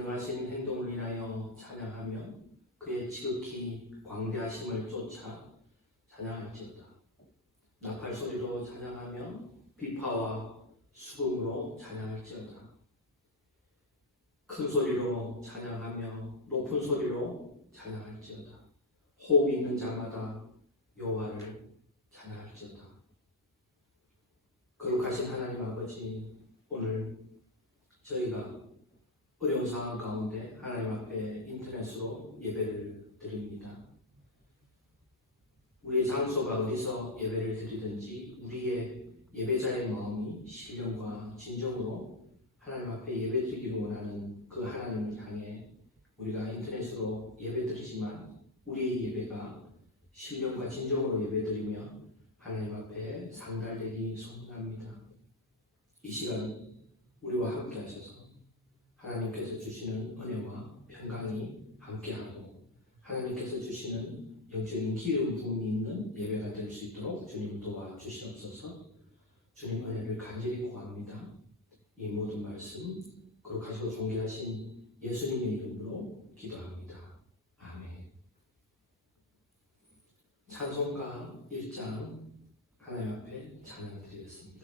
전능하신 행동을 인하여 찬양하며 그의 지극히 광대하심을 쫓아 찬양할지어다. 나팔 소리로 찬양하며 비파와 수금으로 찬양할지어다. 큰 소리로 찬양하며 높은 소리로 찬양할지어다. 호흡이 있는 자마다 여호와를 찬양할지어다. 거룩하신 하나님 아버지, 오늘 저희가 어려운 상황 가운데 하나님 앞에 인터넷으로 예배를 드립니다. 우리의 장소가 어디서 예배를 드리든지 우리의 예배자의 마음이 신령과 진정으로 하나님 앞에 예배 드리기를 원하는 그 하나님을 향해 우리가 인터넷으로 예배 드리지만 우리의 예배가 신령과 진정으로 예배 드리며 하나님 앞에 상달되기 소원합니다. 이 시간 우리와 함께 하셔서 하나님께서 주시는 은혜와 평강이 함께하고 하나님께서 주시는 영적인 기름 부음이 있는 예배가 될 수 있도록 주님 도와주시옵소서. 주님 은혜를 간절히 구합니다. 이 모든 말씀 거룩하시고 존귀하신 예수님의 이름으로 기도합니다. 아멘. 찬송가 1장 하나님 앞에 찬양을 드리겠습니다.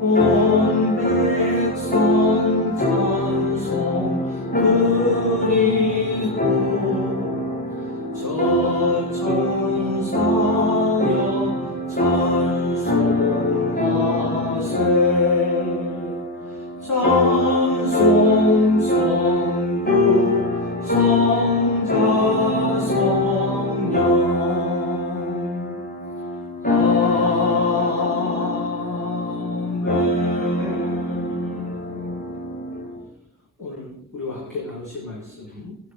온 백성 찬송 그리고 저 천사여 찬송하세. 찬송 성부 성자 성령 오늘 우리와 함께 나누실 말씀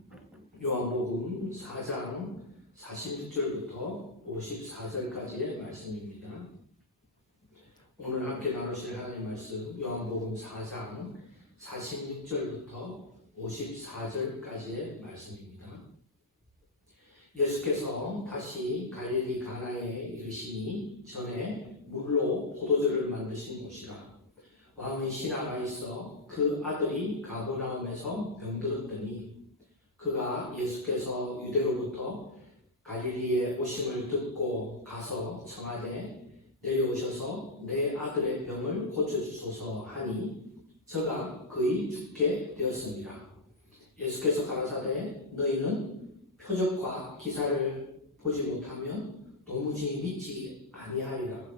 요한복음 4장 46절부터 54절까지의 말씀입니다. 오늘 함께 나누실 하나님 말씀 요한복음 4장 46절부터 54절까지의 말씀입니다. 예수께서 다시 갈릴리 가나에 이르시니 전에 물로 포도주를 만드신 곳이라. 왕의 신하가 있어 그 아들이 가버나움에서 병들었더니 그가 예수께서 유대로부터 갈릴리에 오심을 듣고 가서 청하되 내려오셔서 내 아들의 병을 고쳐주소서 하니 저가 거의 죽게 되었습니다. 예수께서 가라사대 너희는 표적과 기사를 보지 못하면 도무지 믿지 아니하리라.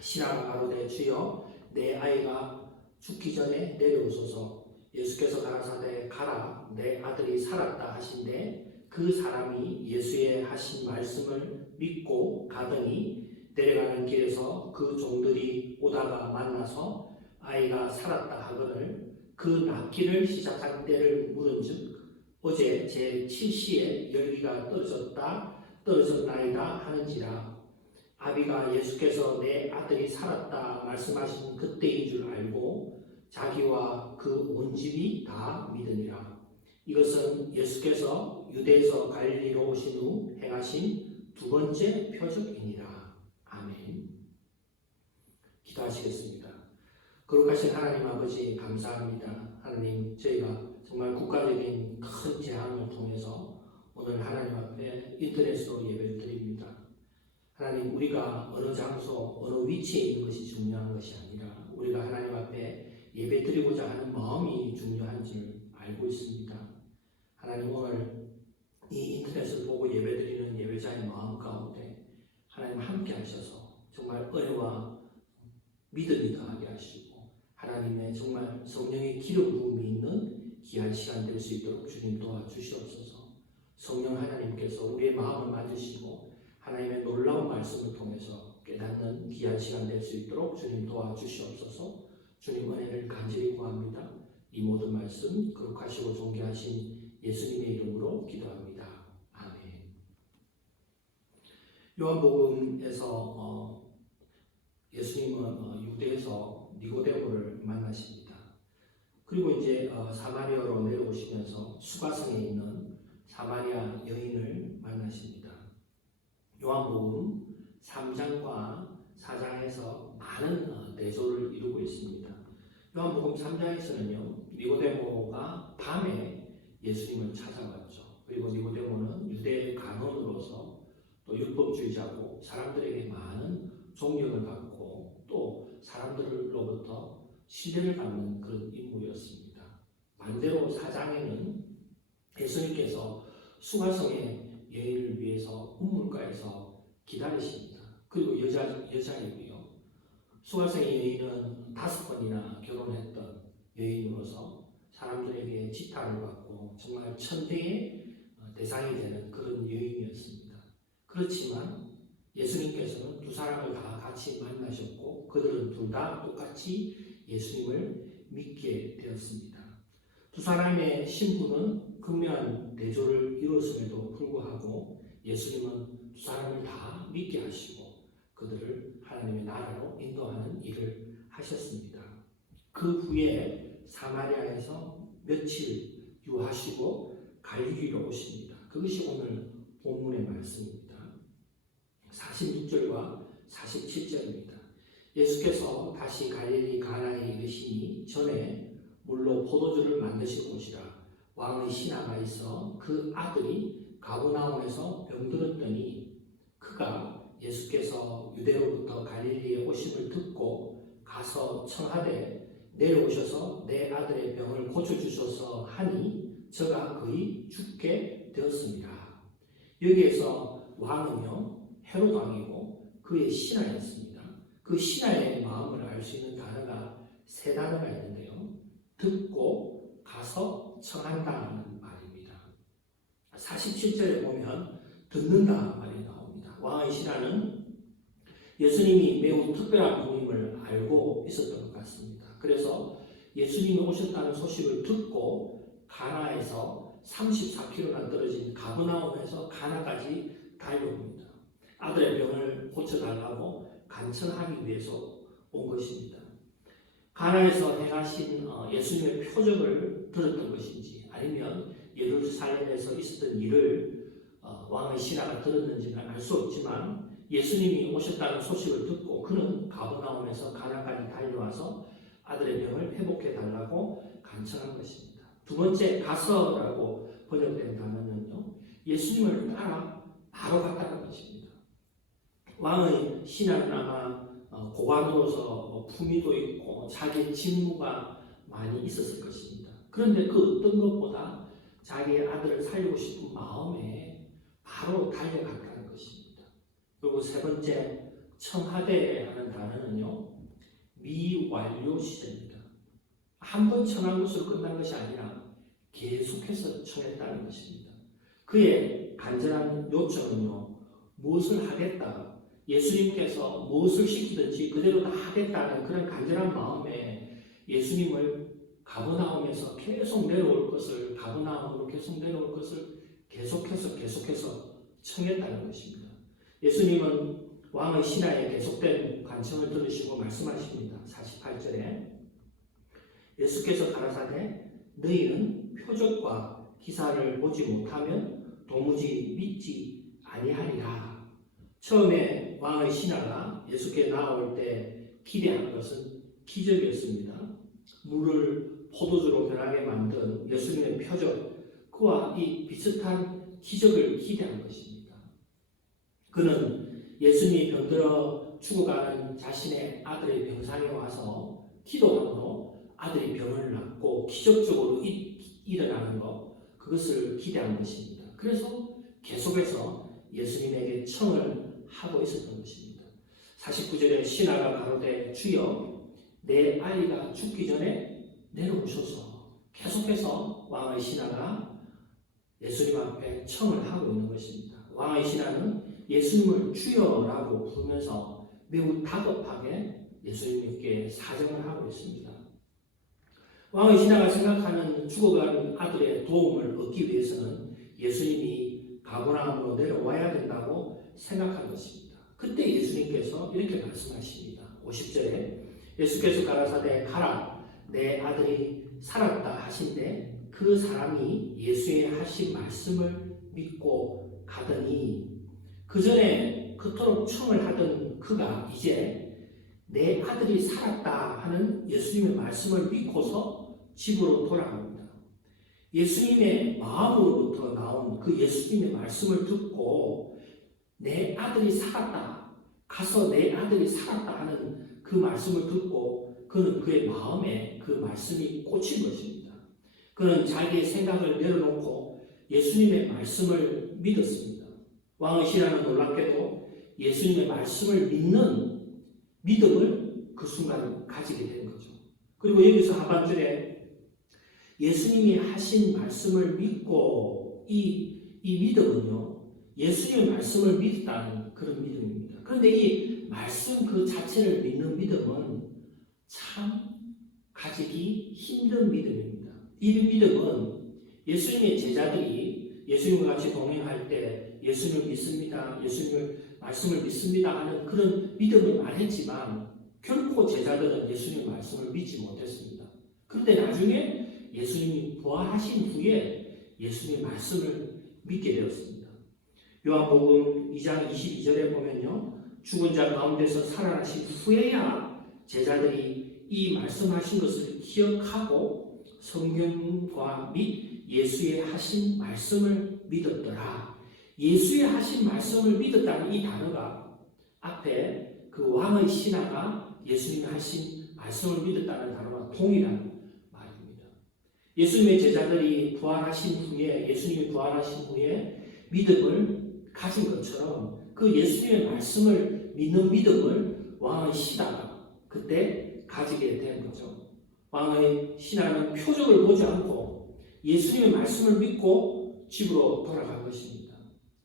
신하가 가로되 주여 내 아이가 죽기 전에 내려오소서. 예수께서 가라사대 가라 내 아들이 살았다 하신대 그 사람이 예수의 하신 말씀을 믿고 가더니 내려가는 길에서 그 종들이 오다가 만나서 아이가 살았다 하거늘 그 낫기를 시작한 때를 물은즉 어제 제7시에 열기가 떨어졌나이다 하는지라. 아비가 예수께서 내 아들이 살았다 말씀하신 그때인 줄 알고 자기와 그 온 집이 다 믿으니라. 이것은 예수께서 유대에서 갈릴리로 오신 후 행하신 두 번째 표적이니라. 아멘. 기도하시겠습니다. 거룩하신 하나님 아버지 감사합니다. 하나님 저희가 정말 국가적인 큰 재앙을 통해서 오늘 하나님 앞에 인터넷으로 예배를 드립니다. 하나님 우리가 어느 장소 어느 위치에 있는 것이 중요한 것이 아니라 우리가 하나님 앞에 예배 드리고자 하는 마음이 중요한 줄 알고 있습니다. 하나님 오늘 이 인터넷을 보고 예배 드리는 예배자의 마음 가운데 하나님 함께 하셔서 정말 은혜와 믿음이 더하게 하시고 하나님의 정말 성령의 기름 부음이 있는 귀한 시간 될 수 있도록 주님 도와주시옵소서. 성령 하나님께서 우리의 마음을 만드시고 하나님의 놀라운 말씀을 통해서 깨닫는 귀한 시간 될 수 있도록 주님 도와주시옵소서. 주님 은혜를 간절히 구합니다. 이 모든 말씀 거룩하시고 존귀하신 예수님의 이름으로 기도합니다. 아멘. 요한복음에서 예수님은 유대에서 니고데모를 만나십니다. 그리고 이제 사마리아로 내려오시면서 수가성에 있는 사마리아 여인을 만나십니다. 요한복음 3장과 4장에서 많은 대조를 이루고 있습니다. 요한복음 3장에서는요, 니고데모가 밤에 예수님을 찾아왔죠. 그리고 니고데모는 유대 간원으로서 또 율법주의자고 사람들에게 많은 존경을 받고 또 사람들로부터 신뢰를 받는 그런 인물이었습니다. 반대로 4장에는 예수님께서 수가성의 여인을 위해서 우물가에서 기다리십니다. 그리고 여자이고요. 수가성의 여인은 5번이나 결혼했던 여인으로서 사람들에게 지탄을 받고 정말 천대의 대상이 되는 그런 여인이었습니다. 그렇지만 예수님께서는 두 사람을 다 같이 만나셨고 그들은 둘 다 똑같이 예수님을 믿게 되었습니다. 두 사람의 신분은 극명한 대조를 이루었음에도 불구하고 예수님은 두 사람을 다 믿게 하시고 그들을 하나님의 나라로 인도하는 일을 하셨습니다. 그 후에 사마리아에서 며칠 유하시고 갈릴리로 오십니다. 그것이 오늘 본문의 말씀입니다. 46절과 47절입니다. 예수께서 다시 갈릴리 가나에 이르시니 전에 물로 포도주를 만드실 곳이라 왕의 신하가 있어 그 아들이 가버나움에서 병들었더니 그가 예수께서 유대로부터 갈릴리에 오심을 듣고 가서 청하되 내려오셔서 내 아들의 병을 고쳐주소서 하니 저가 거의 죽게 되었습니다. 여기에서 왕은요 헤롯 왕이고 그의 신하였습니다. 그 신하의 마음을 알 수 있는 단어가 3단어가 있는데요. 듣고 가서 청한다는 말입니다. 47절에 보면 듣는다 말이 나옵니다. 왕의 신하는 예수님이 매우 특별한 분임을 알고 있었던 것 같습니다. 그래서 예수님이 오셨다는 소식을 듣고 가나에서 34km나 떨어진 가버나움에서 가나까지 달려옵니다. 아들의 병을 고쳐달라고 간청하기 위해서 온 것입니다. 가나에서 행하신 예수님의 표적을 들었던 것인지 아니면 예루살렘에서 있었던 일을 왕의 신하가 들었는지는 알 수 없지만 예수님이 오셨다는 소식을 듣고 그는 가버나움에서 가나까지 달려와서 아들의 병을 회복해 달라고 간청한 것입니다. 두 번째 가서라고 번역된 단어는요. 예수님을 따라 바로 갔다는 것입니다. 왕의 신하는 아마 고관으로서 품위도 있고 자기의 직무가 많이 있었을 것입니다. 그런데 그 어떤 것보다 자기의 아들을 살리고 싶은 마음에 바로 달려갔다는 것입니다. 그리고 세 번째 청하대하는 단어는요. 미완료 시제입니다. 한 번 청한 것으로 끝난 것이 아니라 계속해서 청했다는 것입니다. 그의 간절한 요청은요. 무엇을 하겠다. 예수님께서 무엇을 시키든지 그대로 다 하겠다는 그런 간절한 마음에 예수님을 가버나움에서 계속 내려올 것을 가버나움으로 계속 내려올 것을 계속해서 청했다는 것입니다. 예수님은 왕의 신하의 계속된 간청을 들으시고 말씀하십니다. 48절에 예수께서 가라사대 너희는 표적과 기사를 보지 못하면 도무지 믿지 아니하리라. 처음에 왕의 신하가 예수께 나올 때 기대한 것은 기적이었습니다. 물을 포도주로 변하게 만든 예수님의 표적, 그와 이 비슷한 기적을 기대한 것입니다. 그는 예수님이 병들어 죽어가는 자신의 아들의 병상에 와서 기도함으로 아들이 병을 낫고 기적적으로 일어나는 것, 그것을 기대한 것입니다. 그래서 계속해서 예수님에게 청을 하고 있었던 것입니다. 49절에 신하가 가로되 주여 내 아이가 죽기 전에 내려오셔서 계속해서 왕의 신하가 예수님 앞에 청을 하고 있는 것입니다. 왕의 신하는 예수님을 주여라고 부르면서 매우 다급하게 예수님께 사정을 하고 있습니다. 왕의 신하가 생각하는 죽어가는 아들의 도움을 얻기 위해서는 예수님이 가버나움으로 내려와야 된다고 생각한 것입니다. 그때 예수님께서 이렇게 말씀하십니다. 50절에 예수께서 가라사대 가라 내 아들이 살았다 하신데 그 사람이 예수의 하신 말씀을 믿고 가더니 그 전에 그토록 청을 하던 그가 이제 내 아들이 살았다 하는 예수님의 말씀을 믿고서 집으로 돌아갑니다. 예수님의 마음으로부터 나온 그 예수님의 말씀을 듣고 내 아들이 살았다, 가서 내 아들이 살았다 하는 그 말씀을 듣고 그는 그의 마음에 그 말씀이 꽂힌 것입니다. 그는 자기의 생각을 내려놓고 예수님의 말씀을 믿었습니다. 왕의 신하는 놀랍게도 예수님의 말씀을 믿는 믿음을 그 순간 가지게 된 거죠. 그리고 여기서 하반절에 예수님이 하신 말씀을 믿고 이 믿음은요, 예수님의 말씀을 믿었다는 그런 믿음입니다. 그런데 이 말씀 그 자체를 믿는 믿음은 참 가지기 힘든 믿음입니다. 이 믿음은 예수님의 제자들이 예수님과 같이 동행할 때 예수님을 믿습니다, 예수님의 말씀을 믿습니다 하는 그런 믿음을 말했지만 결코 제자들은 예수님의 말씀을 믿지 못했습니다. 그런데 나중에 예수님이 부활하신 후에 예수님의 말씀을 믿게 되었습니다. 요한복음 2장 22절에 보면요, 죽은 자 가운데서 살아나신 후에야 제자들이 이 말씀하신 것을 기억하고 성경과 및 예수의 하신 말씀을 믿었더라. 예수의 하신 말씀을 믿었다는 이 단어가 앞에 그 왕의 신하가 예수님이 하신 말씀을 믿었다는 단어와 동일한 말입니다. 예수님의 제자들이 부활하신 후에, 예수님이 부활하신 후에 믿음을 가진 것처럼 그 예수님의 말씀을 믿는 믿음을 왕의 신하가 그때 가지게 된 거죠. 왕의 신하는 표적을 보지 않고 예수님의 말씀을 믿고 집으로 돌아간 것입니다.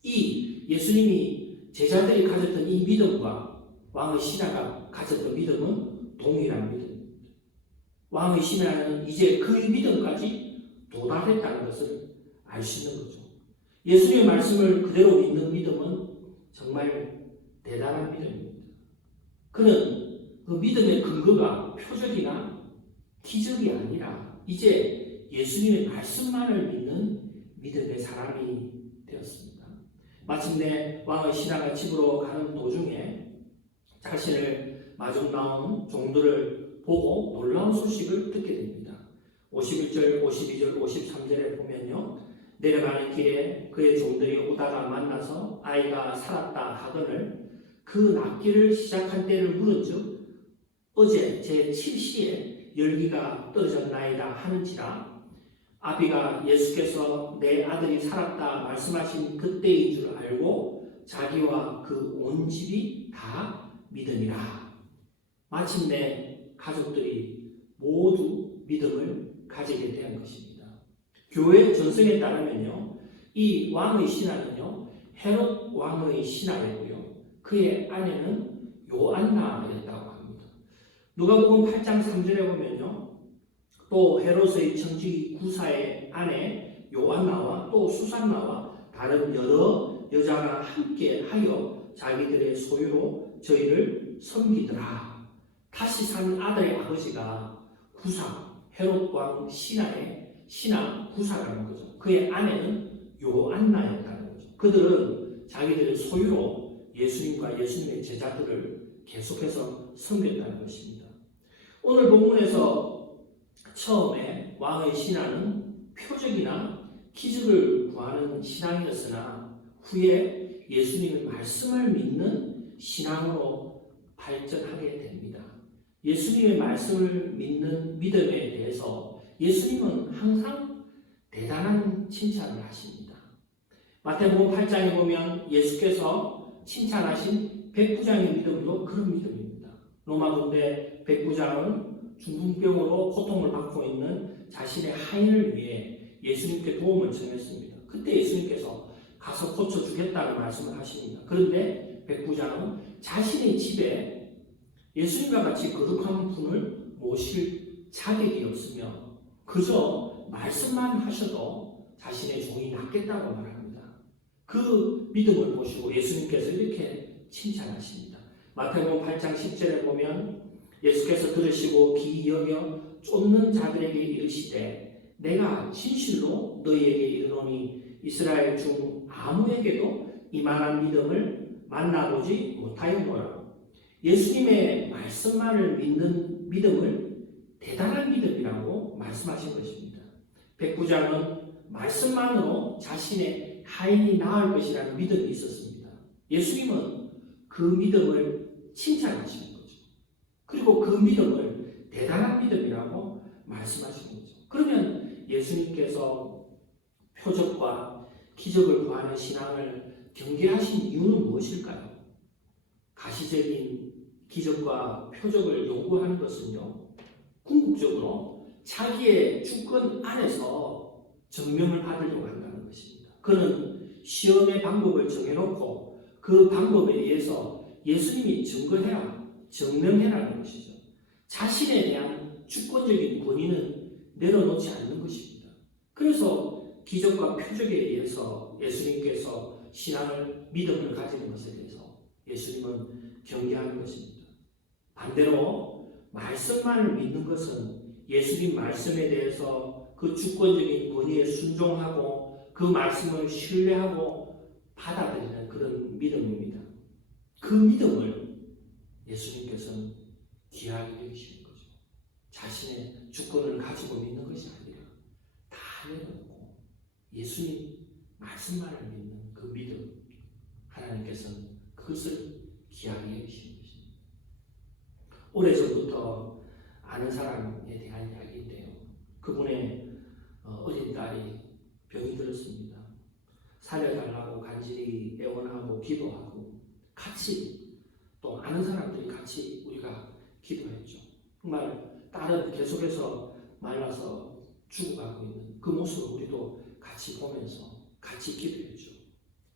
이 예수님이 제자들이 가졌던 이 믿음과 왕의 신하가 가졌던 믿음은 동일한 믿음입니다. 왕의 신하는 이제 그 믿음까지 도달했다는 것을 알 수 있는 거죠. 예수님의 말씀을 그대로 믿는 믿음은 정말 대단한 믿음입니다. 그는 그 믿음의 근거가 표적이나 기적이 아니라 이제 예수님의 말씀만을 믿는 믿음의 사람이 되었습니다. 마침내 왕의 신하가 집으로 가는 도중에 자신을 마중 나온 종들을 보고 놀라운 소식을 듣게 됩니다. 51절, 52절, 53절에 보면요, 내려가는 길에 그의 종들이 오다가 만나서 아이가 살았다 하거늘 그 낫기를 시작한 때를 물은즉 어제 제7시에 열기가 떨어졌나이다 하는지라 아비가 예수께서 내 아들이 살았다 말씀하신 그때인 줄 알고 자기와 그 온 집이 다 믿으니라. 마침내 가족들이 모두 믿음을 가지게 된 것입니다. 교회 전승에 따르면요, 이 왕의 신하는요, 헤롯 왕의 신하였고요, 그의 아내는 요안나였다고 합니다. 누가복음 8장 3절에 보면요, 또 헤롯의 청지 구사의 아내 요안나와 또 수산나와 다른 여러 여자가 함께 하여 자기들의 소유로 저희를 섬기더라. 다시 산 아들의 아버지가 구사, 헤롯 왕 신하의 신하 구사라는 거죠. 그의 아내는 요안나였다는 거죠. 그들은 자기들의 소유로 예수님과 예수님의 제자들을 계속해서 섬겼다는 것입니다. 오늘 본문에서 처음에 왕의 신하는 표적이나 기적을 구하는 신앙이었으나 후에 예수님의 말씀을 믿는 신앙으로 발전하게 됩니다. 예수님의 말씀을 믿는 믿음에 대해서 예수님은 항상 대단한 칭찬을 하십니다. 마태복음 8장에 보면 예수께서 칭찬하신 백부장의 믿음도 그런 믿음입니다. 로마 군대 백부장은 중풍병으로 고통을 받고 있는 자신의 하인을 위해 예수님께 도움을 청했습니다. 그때 예수님께서 가서 고쳐주겠다는 말씀을 하십니다. 그런데 백부장은 자신의 집에 예수님과 같이 거룩한 분을 모실 자격이 없으며 그저 말씀만 하셔도 자신의 종이 낫겠다고 말합니다. 그 믿음을 보시고 예수님께서 이렇게 칭찬하십니다. 마태복음 8장 10절에 보면 예수께서 들으시고 기이 여겨 쫓는 자들에게 이르시되 내가 진실로 너희에게 이르노니 이스라엘 중 아무에게도 이만한 믿음을 만나보지 못하였노라. 예수님의 말씀만을 믿는 믿음을 대단한 믿음이라고 말씀하신 것입니다. 백부장은 말씀만으로 자신의 하인이 나을 것이라는 믿음이 있었습니다. 예수님은 그 믿음을 칭찬하시는 거죠. 그리고 그 믿음을 대단한 믿음이라고 말씀하시는 거죠. 그러면 예수님께서 표적과 기적을 구하는 신앙을 경계하신 이유는 무엇일까요? 가시적인 기적과 표적을 요구하는 것은요, 궁극적으로 자기의 주권 안에서 증명을 받으려고 한다는 것입니다. 그는 시험의 방법을 정해놓고 그 방법에 의해서 예수님이 증거해라, 증명해라는 것이죠. 자신에 대한 주권적인 권위는 내려놓지 않는 것입니다. 그래서 기적과 표적에 의해서 예수님께서 신앙을, 믿음을 가지는 것에 대해서 예수님은 경계하는 것입니다. 반대로 말씀만을 믿는 것은 예수님 말씀에 대해서 그 주권적인 권위에 순종하고 그 말씀을 신뢰하고 받아들이는 그런 믿음입니다. 그 믿음을 예수님께서는 귀하게 여기시는 거죠. 자신의 주권을 가지고 믿는 것이 아니라 다 내려놓고 예수님 말씀만을 믿는 그 믿음, 하나님께서는 그것을 귀하게 여기시는 것입니다. 오래전부터 아는 사람에 대한 이야기인데요. 그분의 어린 딸이 병이 들었습니다. 살려달라고 간절히 애원하고 기도하고 같이 또 아는 사람들이 같이 우리가 기도했죠. 정말 딸은 계속해서 말라서 죽어가고 있는 그 모습을 우리도 같이 보면서 같이 기도했죠.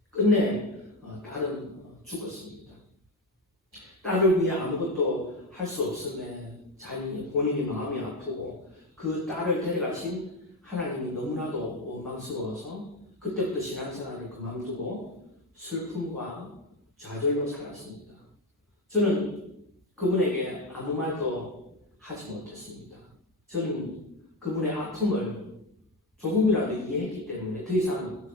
끝내 딸은 죽었습니다. 딸을 위해 아무것도 할 수 없음에 본인이 마음이 아프고 그 딸을 데려가신 하나님이 너무나도 원망스러워서 그때부터 신앙생활을 그만두고 슬픔과 좌절로 살았습니다. 저는 그분에게 아무 말도 하지 못했습니다. 저는 그분의 아픔을 조금이라도 이해했기 때문에 더 이상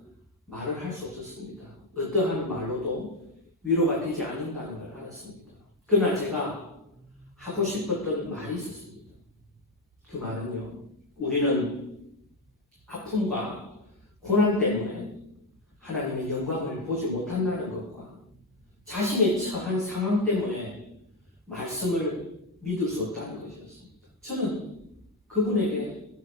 말을 할 수 없었습니다. 어떠한 말로도 위로가 되지 않는다는 걸 알았습니다. 그러나 제가 하고 싶었던 말이 있었습니다. 그 말은요, 우리는 아픔과 고난 때문에 하나님의 영광을 보지 못한다는 것과 자신의 처한 상황 때문에 말씀을 믿을 수 없다는 것이었습니다. 저는 그분에게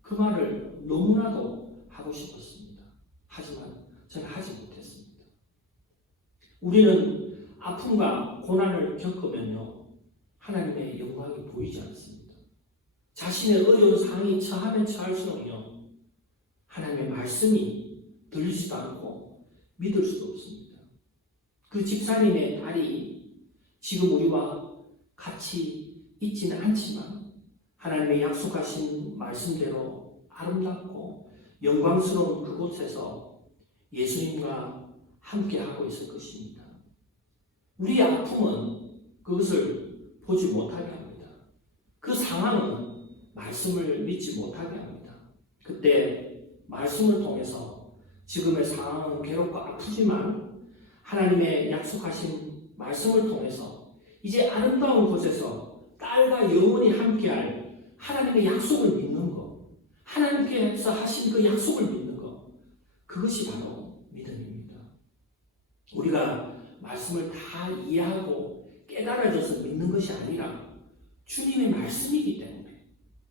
그 말을 너무나도 하고 싶었습니다. 하지만 저는 하지 못했습니다. 우리는 아픔과 고난을 겪으면요, 하나님의 영광이 보이지 않습니다. 자신의 어려운 상황이 처하면 처할수록요, 하나님의 말씀이 들리지도 않고 믿을 수도 없습니다. 그 집사님의 딸이 지금 우리와 같이 있지는 않지만 하나님의 약속하신 말씀대로 아름답고 영광스러운 그곳에서 예수님과 함께하고 있을 것입니다. 우리의 아픔은 그것을 보지 못하게 합니다. 그 상황은 말씀을 믿지 못하게 합니다. 그때 말씀을 통해서 지금의 상황은 괴롭고 아프지만 하나님의 약속하신 말씀을 통해서 이제 아름다운 곳에서 딸과 영원히 함께할 하나님의 약속을 믿는 것, 하나님께서 하신 그 약속을 믿는 것, 그것이 바로 믿음입니다. 우리가 말씀을 다 이해하고 깨달아져서 믿는 것이 아니라 주님의 말씀이기 때문에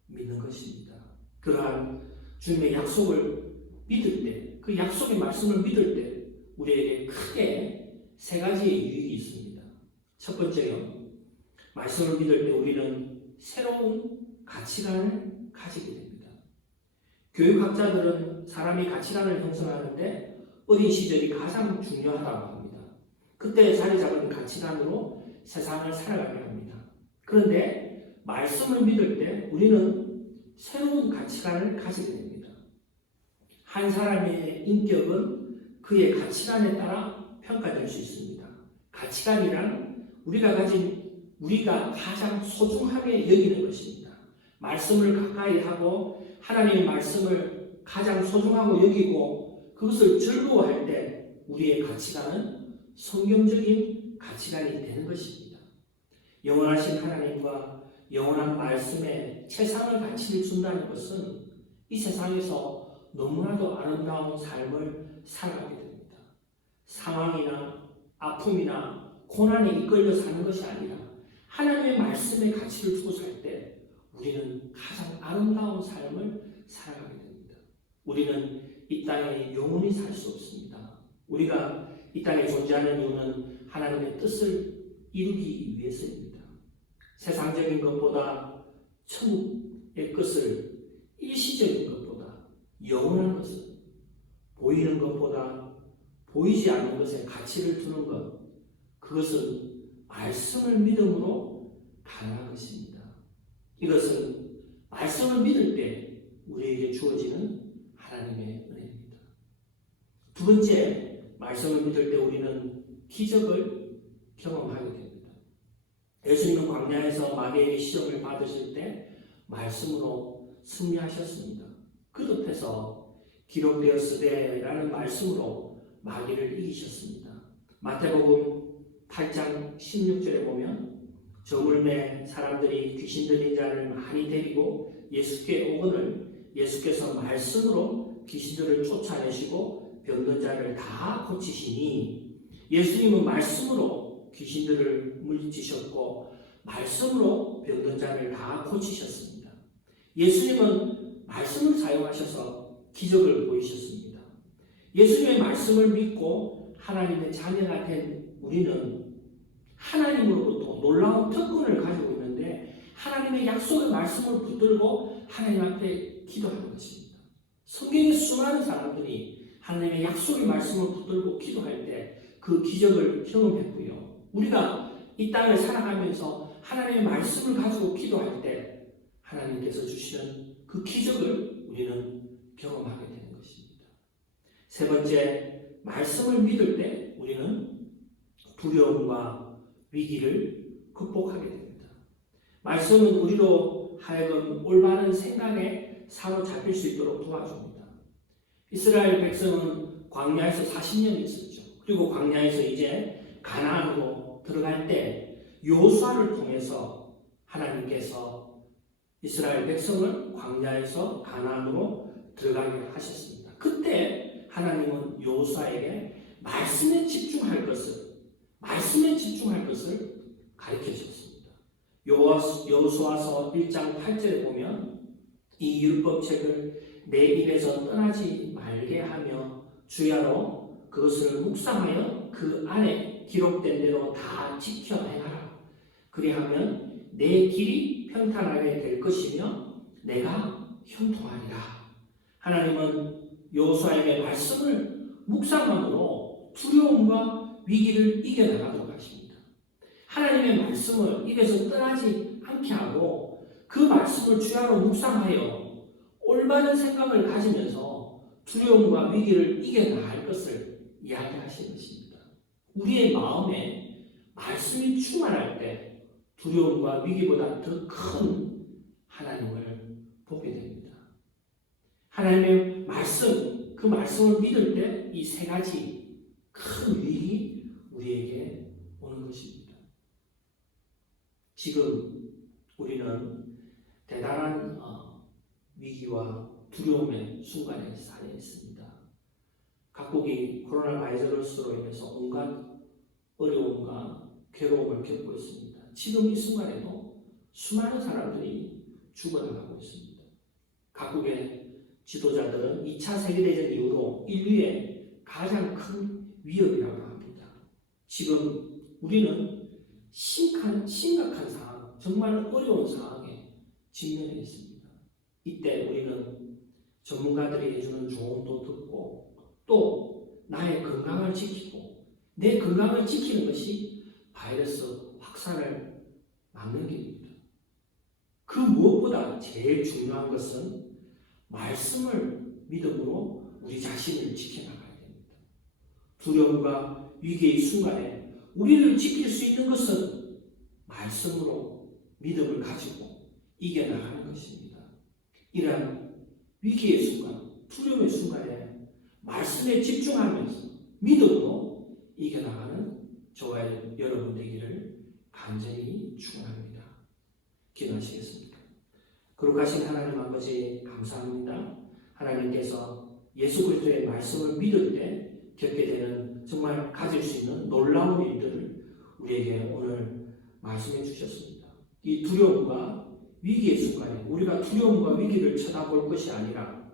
믿는 것입니다. 그러한 주님의 약속을 믿을 때, 그 약속의 말씀을 믿을 때 우리에게 크게 세 가지의 유익이 있습니다. 첫 번째요, 말씀을 믿을 때 우리는 새로운 가치관을 가지게 됩니다. 교육학자들은 사람이 가치관을 형성하는데 어린 시절이 가장 중요하다고 합니다. 그때 자리 잡은 가치관으로 세상을 살아가게 합니다. 그런데 말씀을 믿을 때 우리는 새로운 가치관을 가지게 됩니다. 한 사람의 인격은 그의 가치관에 따라 평가될 수 있습니다. 가치관이란 우리가 가장 소중하게 여기는 것입니다. 말씀을 가까이 하고 하나님의 말씀을 가장 소중하고 여기고 그것을 즐거워할 때 우리의 가치관은 성경적인 가치관이 되는 것입니다. 영원하신 하나님과 영원한 말씀에 최상의 가치를 준다는 것은 이 세상에서 너무나도 아름다운 삶을 살아가게 됩니다. 상황이나 아픔이나 고난에 이끌려 사는 것이 아니라 하나님의 말씀에 가치를 두고 살 때 우리는 가장 아름다운 삶을 살아가게 됩니다. 우리는 이 땅에 영원히 살 수 없습니다. 우리가 이 땅에 존재하는 이유는 하나님의 뜻을 이루기 위해서입니다. 세상적인 것보다 천국의 것을 일시적인 것보다 영원한 것을 보이는 것보다 보이지 않는 것에 가치를 두는 것, 그것은 말씀을 믿음으로 가능한 것입니다. 이것은 말씀을 믿을 때 우리에게 주어지는 하나님의 은혜입니다. 두 번째, 말씀을 믿을 때 우리는 기적을 경험하게 됩니다. 예수님은 광야에서 마귀에게 시험을 받으실 때 말씀으로 승리하셨습니다. 거듭해서 기록되었으되라는 말씀으로 마귀를 이기셨습니다. 마태복음 8장 16절에 보면 저물매 사람들이 귀신 들린 자를 많이 데리고 예수께 오거늘 예수께서 말씀으로 귀신들을 쫓아내시고 병든 자를 다 고치시니, 예수님은 말씀으로 귀신들을 물리치셨고 말씀으로 병든 자를 다 고치셨습니다. 예수님은 말씀을 사용하셔서 기적을 보이셨습니다. 예수님의 말씀을 믿고 하나님의 자녀가 된 우리는 하나님으로부터 놀라운 특권을 가지고 있는데 하나님의 약속의 말씀을 붙들고 하나님 앞에 기도하는 것입니다. 성경의 수많은 사람들이 하나님의 약속의 말씀을 붙들고 기도할 때 그 기적을 경험했고요. 우리가 이 땅을 살아가면서 하나님의 말씀을 가지고 기도할 때 하나님께서 주시는 그 기적을 우리는 경험하게 되는 것입니다. 세 번째, 말씀을 믿을 때 우리는 두려움과 위기를 극복하게 됩니다. 말씀은 우리로 하여금 올바른 생각에 사로잡힐 수 있도록 도와줍니다. 이스라엘 백성은 광야에서 40년 있었죠. 그리고 광야에서 이제 가나안으로 들어갈 때 여호수아를 통해서 하나님께서 이스라엘 백성을 광야에서 가나안으로 들어가게 하셨습니다. 그때 하나님은 여호수아에게 말씀에 집중할 것을 가르쳐 주셨습니다. 여호수아서 1장 8절에 보면 이 율법책을 내 입에서 떠나지 말게 하며 주야로 그것을 묵상하여 그 안에 기록된 대로 다 지켜 행하라. 그리하면 내 길이 평탄하게 될 것이며 내가 형통하리라. 하나님은 여호수아에게 말씀을 묵상함으로 두려움과 위기를 이겨나가도록 하십니다. 하나님의 말씀을 입에서 떠나지 않게 하고 그 말씀을 주야로 묵상하여 올바른 생각을 가지면서 두려움과 위기를 이겨나갈 것을 이야기하시는 것입니다. 우리의 마음에 말씀이 충만할 때 두려움과 위기보다 더 큰 하나님을 보게 됩니다. 하나님의 말씀, 그 말씀을 믿을 때 이 세 가지 큰 위기 우리에게 오는 것입니다. 지금 우리는 대단한 위기와 두려움의 순간에 살아 있습니다. 각국이 코로나 바이러스로 인해서 온갖 어려움과 괴로움을 겪고 있습니다. 지금 이 순간에도 수많은 사람들이 죽어나가고 있습니다. 각국의 지도자들은 2차 세계대전 이후로 인류의 가장 큰 위협이라고 합니다. 지금 우리는 심각한 상황, 정말 어려운 상황에 직면해 있습니다. 이때 우리는 전문가들이 해주는 조언도 듣고 또 나의 건강을 지키고 내 건강을 지키는 것이 바이러스 확산을 막는 길입니다. 그 무엇보다 제일 중요한 것은 말씀을 믿음으로 우리 자신을 지켜나가야 됩니다. 두려움과 위기의 순간에 우리를 지킬 수 있는 것은 말씀으로 믿음을 가지고 이겨나가는 것입니다. 이러한 위기의 순간, 두려움의 순간에 말씀에 집중하면서 믿음으로 이겨나가는 저와 여러분 되기를 간절히 축원합니다. 기도하시겠습니다. 거룩하신 하나님 아버지 감사합니다. 하나님께서 예수 그리스도의 말씀을 믿을 때 겪게 되는 정말 가질 수 있는 놀라운 일들을 우리에게 오늘 말씀해 주셨습니다. 이 두려움과 위기의 순간에 우리가 두려움과 위기를 쳐다볼 것이 아니라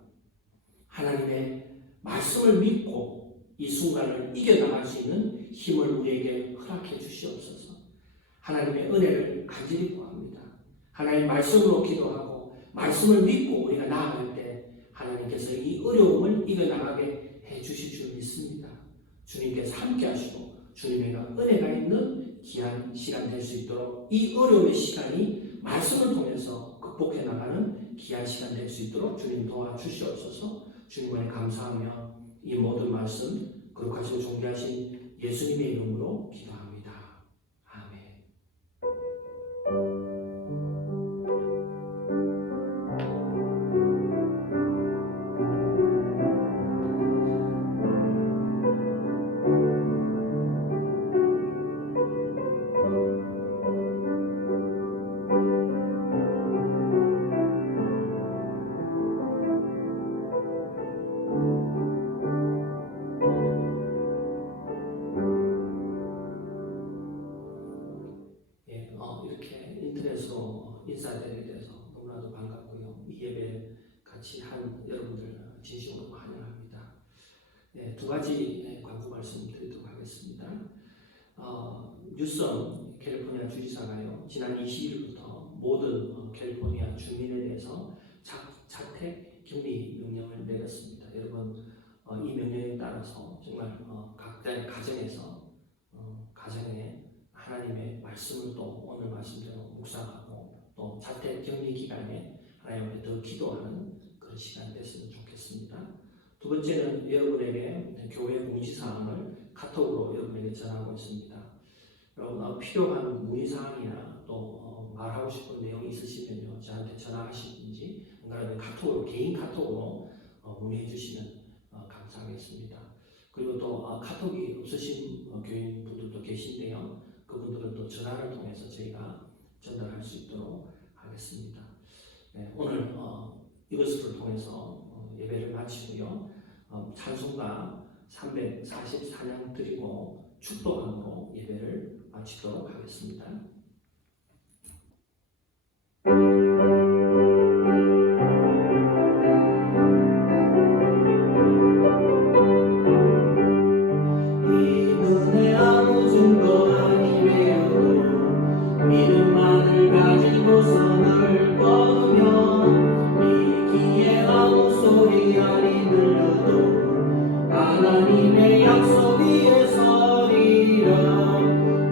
하나님의 말씀을 믿고 이 순간을 이겨나갈 수 있는 힘을 우리에게 허락해 주시옵소서. 하나님의 은혜를 간절히 구합니다. 하나님 말씀으로 기도하고 말씀을 믿고 우리가 나아갈 때 하나님께서 이 어려움을 이겨나가게 해 주실 줄 믿습니다. 주님께서 함께 하시고 주님의 은혜가 있는 귀한 시간 될 수 있도록 이 어려움의 시간이 말씀을 통해서 극복해 나가는 귀한 시간 될 수 있도록 주님 도와주시옵소서. 주님을 감사하며 이 모든 말씀 거룩하시고 존귀하신 예수님의 이름으로 기도합니다. 아멘. 이렇게 인터넷으로 인사드리게 돼서 너무나도 반갑고요. 이 예배 같이 한 여러분들 진심으로 환영합니다. 두 가지 광고 말씀 드리도록 하겠습니다. 뉴섬 캘리포니아 주지사가요, 지난 20일부터 모든 캘리포니아 주민에 대해서 자택 격리 명령을 내렸습니다. 여러분, 이 명령에 따라서 정말 각자의 가정에서 가정에 하나님의 말씀을 또 오늘 말씀대로 묵상하고 또 자택 격리 기간에 하나님 앞에 더 기도하는 그런 시간 됐으면 좋겠습니다. 두 번째는 여러분에게 교회 공지사항을 카톡으로 여러분에게 전하고 있습니다. 여러분 필요한 문의사항이나 또 말하고 싶은 내용이 있으시면요, 저한테 전화하시든지 뭔가 카톡으로, 개인 카톡으로 문의해 주시면 감사하겠습니다. 그리고 또 카톡이 없으신 교인분들도 계신데요, 그분들은 또 전화를 통해서 저희가 전달할 수 있도록 하겠습니다. 오늘 이것을 통해서 예배를 마치고요, 찬송가 344냥 드리고 축도함으로 예배를 마치도록 하겠습니다. 믿음만을 가지고 선을 걸으며 이 귀에 아무 소리 아니 들려도 하나님의 약속 위에 서리라.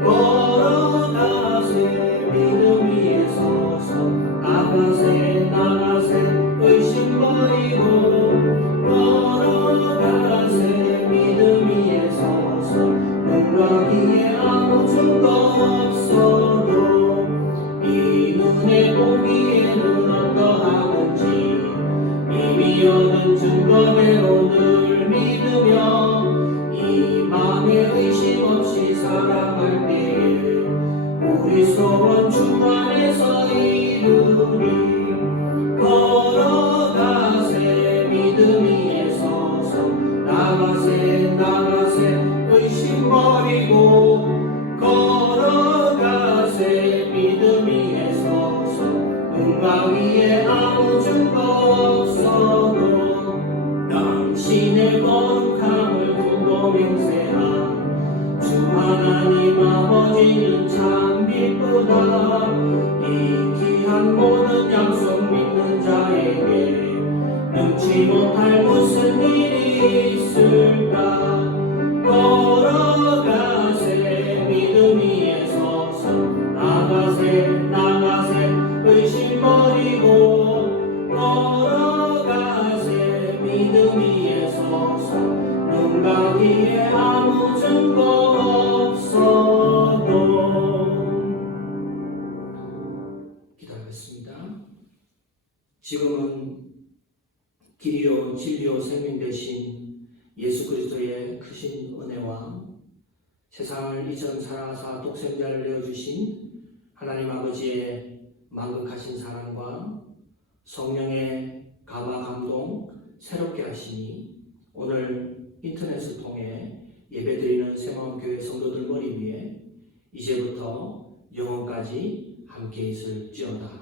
걸어가세 믿음 위에 서서 나가세 의심 버리고 걸어가세 믿음 위에 서서 눈과 귀에 아무 증거 없어도 이 눈에 보기에는 어떠하든지 이미 얻은 증거대로 늘 믿으며 이 맘에 의심 없이 살아갈 때에 우리 소원 주 안에서 이루리. 걸어가세 믿음 위에 서서 나가세 의심 버리고 걸어가세 믿음 위에 서서 눈과 위에 아무 증거 없어도 당신의 거룩함을 두고 맹세한 주 하나님 아버지는 참 기쁘다. 이 귀한 모든 약속 믿는 자에게 능치 못할 무슨 일이 있을까. 걸어가세 믿음 위에 서서 나가세 의심 버리고 걸어가세 믿음 위에 서서 눈과 귀에 아무 증거 없어도. 기도하겠습니다. 길이요 진리요 생명 되신 예수 그리스도의 크신 은혜와 세상을 이처럼 사랑하사 독생자를 내어주신 하나님 아버지의 만극하신 사랑과 성령의 감화 감동 새롭게 하시니 오늘 인터넷을 통해 예배드리는 새마음교회 성도들 머리 위에 이제부터 영원까지 함께 있을지어다.